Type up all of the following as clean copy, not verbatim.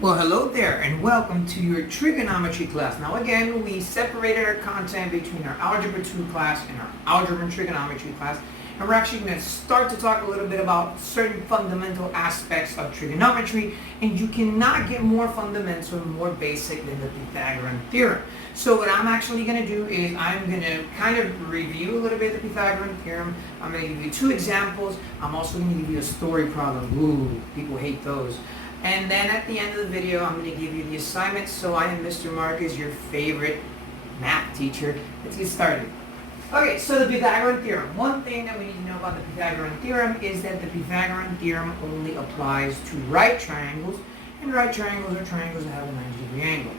Well, hello there and welcome to your trigonometry class. Now again, we separated our content between our Algebra 2 class and our Algebra and Trigonometry class. And we're actually going to start to talk a little bit about certain fundamental aspects of trigonometry. And you cannot get more fundamental and more basic than the Pythagorean theorem. So what I'm actually going to do is I'm going to kind of review a little bit of the Pythagorean theorem. I'm going to give you two examples. I'm also going to give you a story problem. Ooh, people hate those. And then at the end of the video, I'm going to give you the assignment. So I am Mr. Marcus, your favorite math teacher. Let's get started. Okay, so the Pythagorean theorem. One thing that we need to know about the Pythagorean theorem is that the Pythagorean theorem only applies to right triangles. And right triangles are triangles that have a 90-degree angle.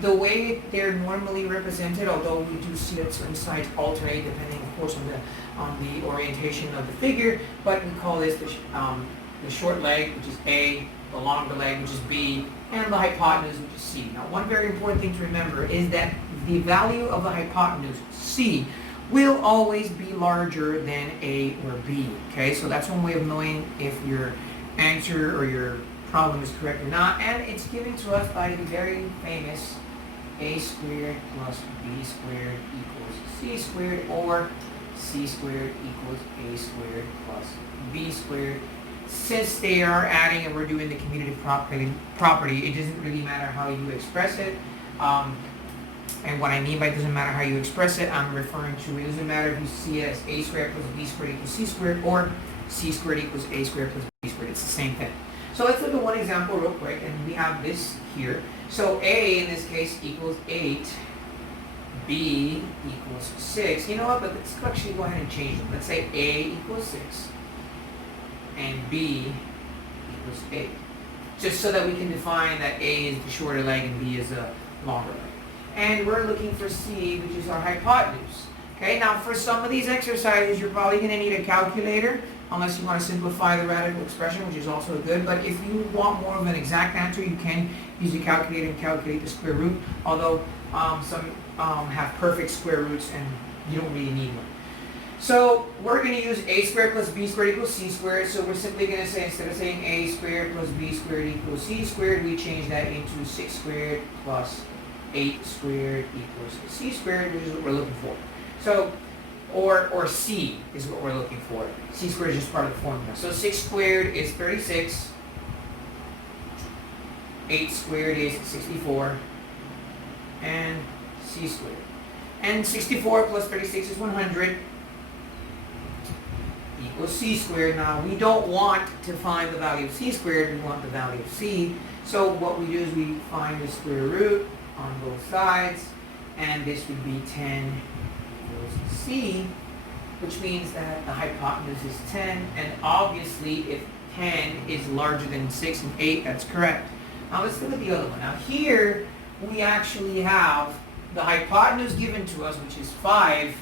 The way they're normally represented, although we do see that certain sides alternate depending, of course, on the orientation of the figure, but we call this the short leg, which is A, the longer leg, which is B, and the hypotenuse, which is C. Now, one very important thing to remember is that the value of the hypotenuse, C, will always be larger than A or B, okay? So that's one way of knowing if your answer or your problem is correct or not, and it's given to us by the very famous A squared plus B squared equals C squared, or C squared equals A squared plus B squared. Since they are adding and we're doing the commutative property, it doesn't really matter how you express it. And what I mean by doesn't matter how you express it, I'm referring to it doesn't matter if you see it as A squared plus B squared equals C squared, or C squared equals A squared plus B squared. It's the same thing. So let's look at one example real quick, and we have this here. So A in this case equals 8, B equals 6. You know what, but let's actually go ahead and change them. Let's say A equals 6. And B equals 8. Just so that we can define that A is the shorter leg and B is a longer leg. And we're looking for C, which is our hypotenuse. Okay, now for some of these exercises, you're probably going to need a calculator, unless you want to simplify the radical expression, which is also good. But if you want more of an exact answer, you can use a calculator and calculate the square root, although some have perfect square roots and you don't really need one. So we're going to use A squared plus B squared equals C squared. So we're simply going to say, instead of saying A squared plus B squared equals C squared, we change that into 6 squared plus 8 squared equals C squared, which is what we're looking for. So, or C is what we're looking for. C squared is just part of the formula. So 6 squared is 36. 8 squared is 64. And C squared. And 64 plus 36 is 100. Equals C squared. Now, we don't want to find the value of C squared, we want the value of C. So what we do is we find the square root on both sides, and this would be 10 equals C, which means that the hypotenuse is 10, and obviously if 10 is larger than 6 and 8, that's correct. Now let's look at the other one. Now here, we actually have the hypotenuse given to us, which is 5.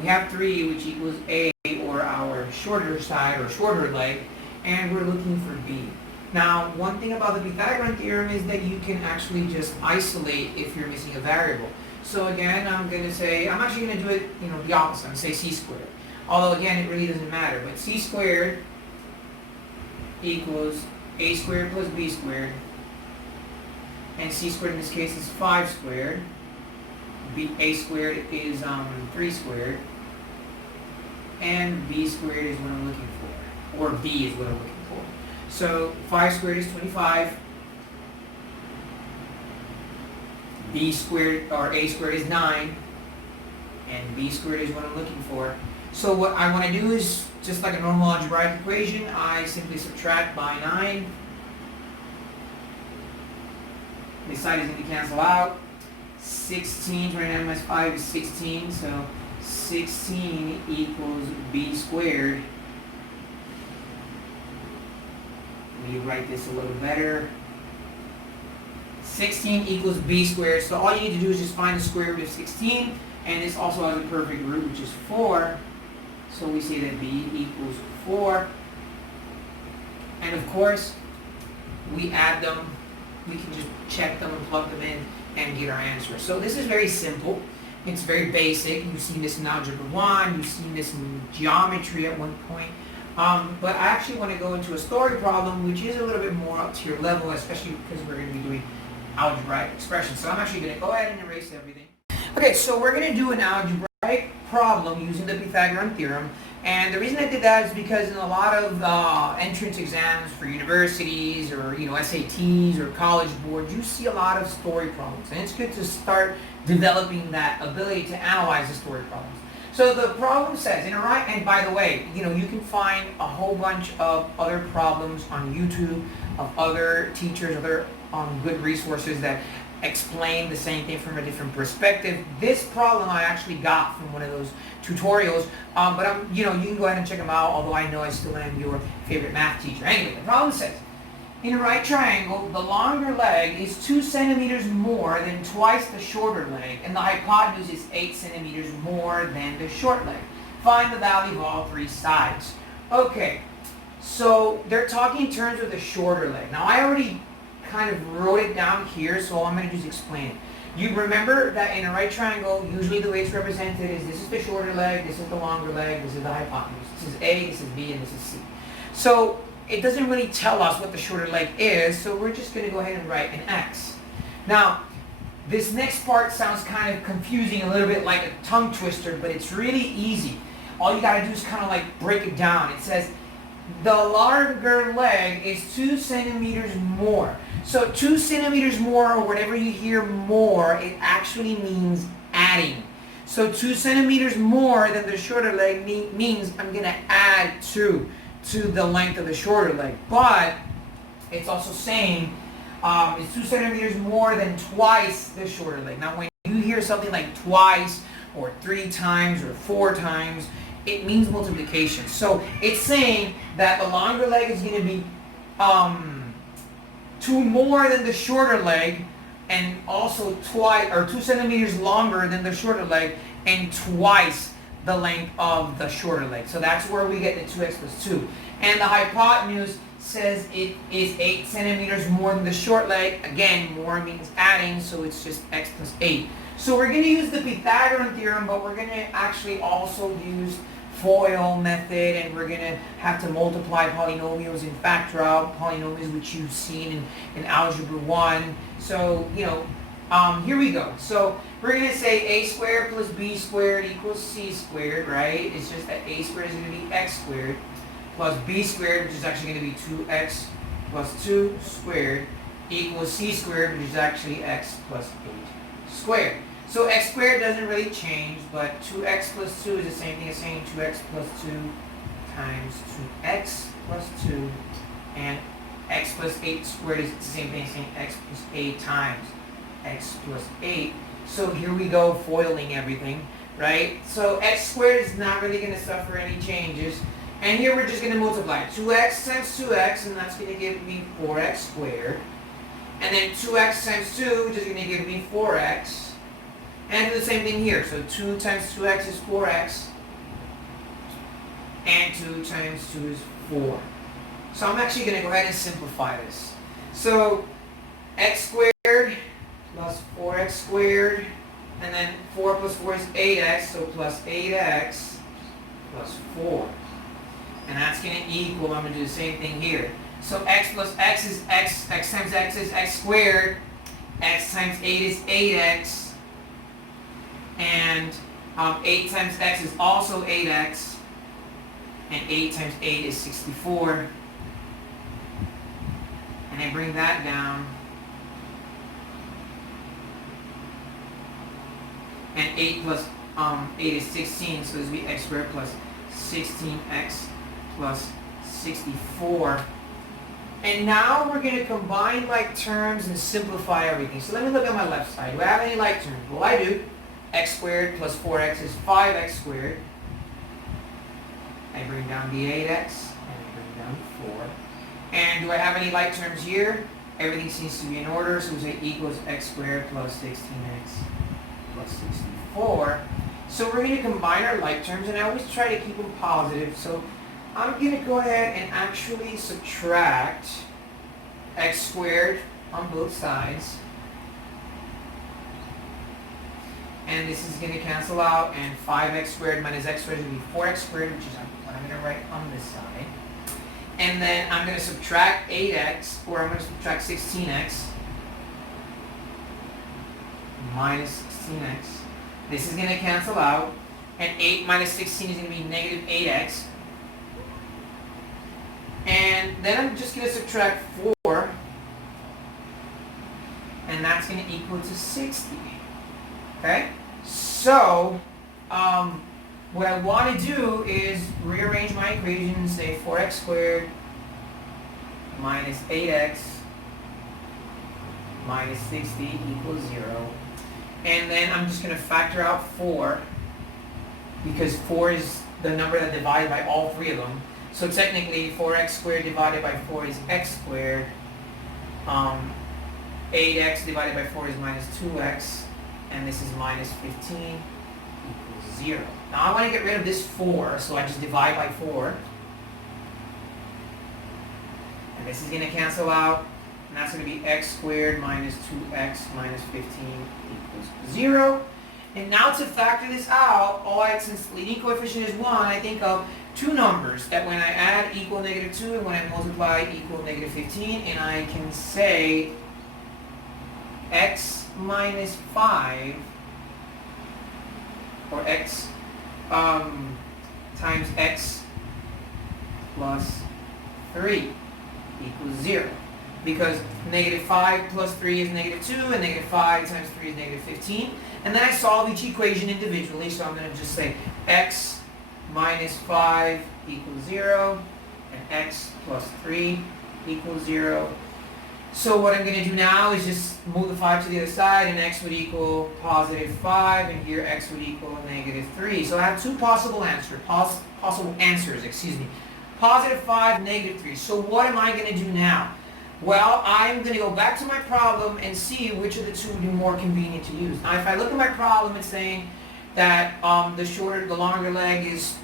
We have 3, which equals A, or our shorter side or shorter leg, and we're looking for B. Now, one thing about the Pythagorean theorem is that you can actually just isolate if you're missing a variable. So again, I'm actually going to do it, the opposite. I'm going to say C squared. Although again, it really doesn't matter. But C squared equals A squared plus B squared, and C squared in this case is 5 squared. A squared is 3 squared, and B squared is what I'm looking for, or B is what I'm looking for. So 5 squared is 25, B squared, or A squared is 9, and B squared is what I'm looking for. So what I want to do is, just like a normal algebraic equation, I simply subtract by 9. This side is going to cancel out. 16, 29 minus 5 is 16, so 16 equals B squared. Let me write this a little better. 16 equals B squared, so all you need to do is just find the square root of 16, and this also has a perfect root, which is 4, so we say that B equals 4, and of course, we add them, we can just check them and plug them in and get our answer. So this is very simple. It's very basic. You've seen this in Algebra 1. You've seen this in geometry at one point. But I actually want to go into a story problem, which is a little bit more up to your level, especially because we're going to be doing algebraic expressions. So I'm actually going to go ahead and erase everything. Okay, so we're going to do an algebraic problem using the Pythagorean theorem. And the reason I did that is because in a lot of entrance exams for universities or SATs or college boards, you see a lot of story problems. And it's good to start developing that ability to analyze the story problems. So the problem says, and by the way, you can find a whole bunch of other problems on YouTube of other teachers, other good resources that explain the same thing from a different perspective. This problem I actually got from one of those tutorials, but you can go ahead and check them out, although I know I still am your favorite math teacher. Anyway, the problem says, in a right triangle, the longer leg is 2 centimeters more than twice the shorter leg, and the hypotenuse is 8 centimeters more than the short leg. Find the value of all three sides. Okay, so they're talking in terms of the shorter leg. Now, I already kind of wrote it down here, so I'm going to just explain it. You remember that in a right triangle, usually the way it's represented is this is the shorter leg, this is the longer leg, this is the hypotenuse. This is A, this is B, and this is C. So it doesn't really tell us what the shorter leg is, so we're just going to go ahead and write an X. Now, this next part sounds kind of confusing, a little bit like a tongue twister, but it's really easy. All you got to do is kind of like break it down. It says the longer leg is 2 centimeters more. So 2 centimeters more, or whatever you hear more, it actually means adding. So 2 centimeters more than the shorter leg means I'm going to add 2 to the length of the shorter leg. But it's also saying it's 2 centimeters more than twice the shorter leg. Now when you hear something like twice or 3 times or 4 times, it means multiplication. So it's saying that the longer leg is going to be 2 more than the shorter leg, and also 2 centimeters longer than the shorter leg, and twice the length of the shorter leg. So that's where we get the 2x plus 2. And the hypotenuse says it is 8 centimeters more than the short leg. Again, more means adding, so it's just x plus 8. So we're going to use the Pythagorean theorem, but we're going to actually also use FOIL method, and we're going to have to multiply polynomials and factor out polynomials, which you've seen in Algebra 1. So, here we go. So we're going to say a squared plus b squared equals c squared, right? It's just that a squared is going to be x squared plus b squared, which is actually going to be 2x plus 2 squared, equals c squared, which is actually x plus 8 squared. So x squared doesn't really change, but 2x plus 2 is the same thing as saying 2x plus 2 times 2x plus 2, and x plus 8 squared is the same thing as saying x plus 8 times x plus 8. So here we go, foiling everything, right? So x squared is not really going to suffer any changes. And here we're just going to multiply 2x times 2x, and that's going to give me 4x squared. And then 2x times 2, which is going to give me 4x. And do the same thing here. So 2 times 2x is 4x. And 2 times 2 is 4. So I'm actually going to go ahead and simplify this. So x squared plus 4x squared. And then 4 plus 4 is 8x. So plus 8x plus 4. And that's going to equal, I'm going to do the same thing here. So x plus x is x. X times x is x squared. X times 8 is 8x. And 8 times x is also 8x. And 8 times 8 is 64. And I bring that down. And 8 plus 8 is 16, so this will be x squared plus 16x plus 64. And now we're going to combine like terms and simplify everything. So let me look at my left side. Do I have any like terms? Well, I do. X squared plus 4x is 5x squared. I bring down the 8x, and I bring down 4. And do I have any like terms here? Everything seems to be in order, so we say equals x squared plus 16x plus 64. So we're going to combine our like terms, and I always try to keep them positive. So I'm going to go ahead and actually subtract x squared on both sides. And this is going to cancel out, and 5x squared minus x squared is going to be 4x squared, which is what I'm going to write on this side. And then I'm going to subtract 8x, or I'm going to subtract 16x minus 16x. This is going to cancel out. And 8 minus 16 is going to be negative 8x. And then I'm just going to subtract 4. And that's going to equal to 60. Okay? So, what I want to do is rearrange my equation, say 4x squared minus 8x minus 60 equals 0. And then I'm just going to factor out 4, because 4 is the number that divided by all three of them. So technically 4x squared divided by 4 is x squared. 8x divided by 4 is minus 2x. And this is minus 15 equals 0. Now I want to get rid of this 4, so I just divide by 4. And this is going to cancel out. And that's going to be x squared minus 2x minus 15 equals 0. And now to factor this out, since the leading coefficient is 1, I think of two numbers that when I add equal negative 2 and when I multiply equal negative 15. And I can say x minus 5, or x times x plus 3 equals 0. Because negative 5 plus 3 is negative 2, and negative 5 times 3 is negative 15. And then I solve each equation individually, so I'm going to just say x minus 5 equals 0, and x plus 3 equals 0. So what I'm going to do now is just move the 5 to the other side, and x would equal positive 5, and here x would equal negative 3. So I have two possible answers, positive 5, negative 3. So what am I going to do now? Well, I'm going to go back to my problem and see which of the two would be more convenient to use. Now, if I look at my problem, it's saying that the longer leg is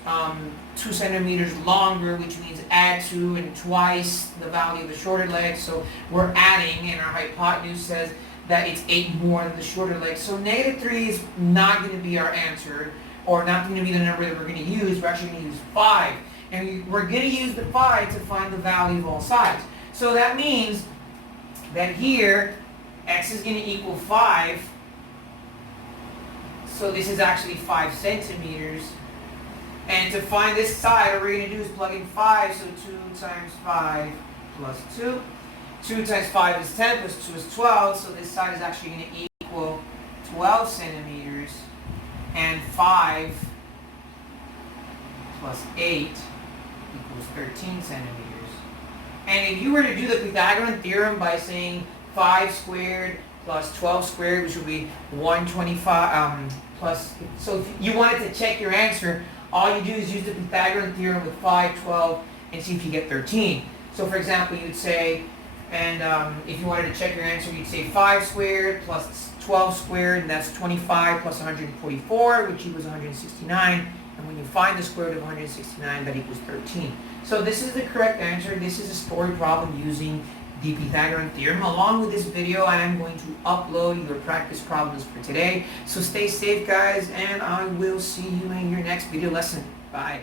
2 centimeters longer, which means add 2 and twice the value of the shorter leg. So we're adding, and our hypotenuse says that it's 8 more than the shorter leg. So negative 3 is not going to be our answer, or not going to be the number that we're going to use. We're actually going to use 5. And we're going to use the 5 to find the value of all sides. So that means that here, x is going to equal 5. So this is actually 5 centimeters. And to find this side, what we're going to do is plug in 5. So 2 times 5 plus 2. 2 times 5 is 10 plus 2 is 12. So this side is actually going to equal 12 centimeters. And 5 plus 8 equals 13 centimeters. And if you were to do the Pythagorean theorem by saying 5 squared plus 12 squared, which would be 125 plus, so if you wanted to check your answer, all you do is use the Pythagorean theorem with 5, 12, and see if you get 13. So for example, you'd say, and if you wanted to check your answer, you'd say 5 squared plus 12 squared, and that's 25 plus 144, which equals 169. And when you find the square root of 169, that equals 13. So this is the correct answer. This is a story problem using the Pythagorean theorem. Along with this video, I am going to upload your practice problems for today. So stay safe, guys, and I will see you in your next video lesson. Bye.